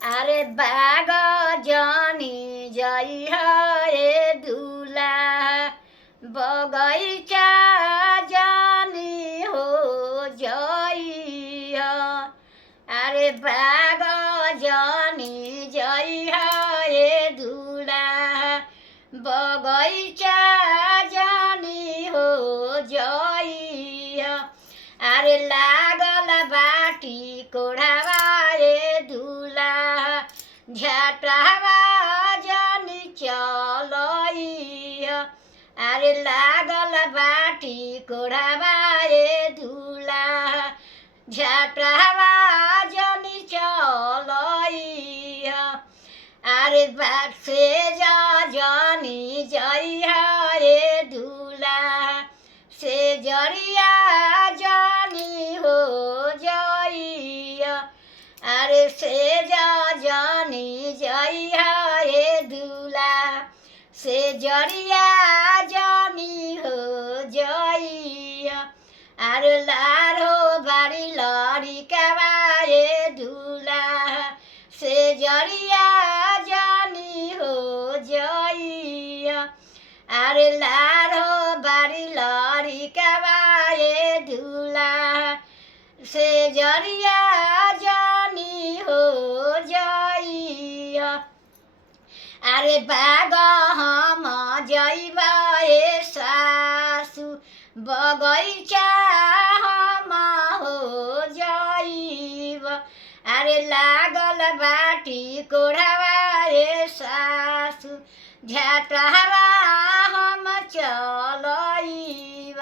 अरे बाग जानी जइहा ए दूल्हा बगैचा जानी हो जइहा अरे बाग जानी जइहा ए दूल्हा बगैचा जानी हो जइहा अरे लागल बाटी कोढ़ावा ए दूल्हा झटवा जानी चलइहा अरे लागल बाटी कोढ़ावा ए दूल्हा झटवा जानी चलइहा अरे बात से जानी जइहा ए दूल्हा से जरिया जानी हो जइया अरे से जानी जइहा ए दूल्हा से जरिया जानी हो जइया अरे लारो बारी लड़िकावा ए दूल्हा से जरिया जानी हो जइया अरे लारो बारी लड़िकावा ए दूल्हा से जरिया जानी हो जइया अरे बाग हम जइबा ए सासु बगैचा हम हो जइब अरे लागल बाटी कोढ़ावा ए सासु झटवा हम चलइब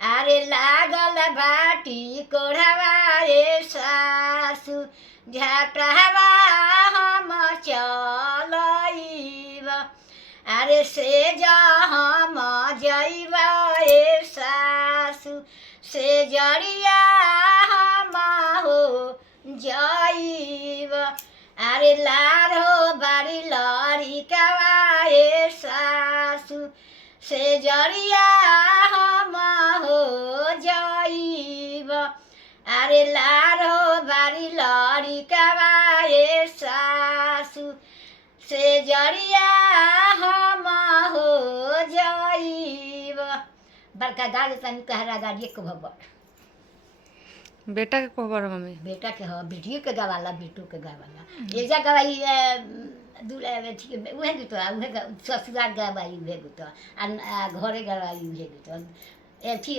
अरे लागल बाटी कोढ़ावा ए सासु झटवा हम चलइब अरे से हम जइबा ए सासु से जरिया हम हो जइब अरे लारो बारी लड़िकावा ए सासु से जरिया हम हो जइब अरे लारो बारी लड़िकावा ए सासु से जरिया हम हो जइब बड़का गाड़ी तनी कहरा गाड़ी के भबर बेटा के कोबर मम्मी बेटा के ह बेटियो के गवाला बेटो के गवाला एजा गवाई दूल्हा उहे गीत उहे ससुराल गवाई उहे गीत आ घरे गवाई उहे गीत एथी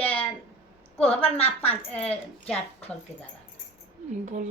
कोहबर ना पाँच चार खोल के गवाला बोल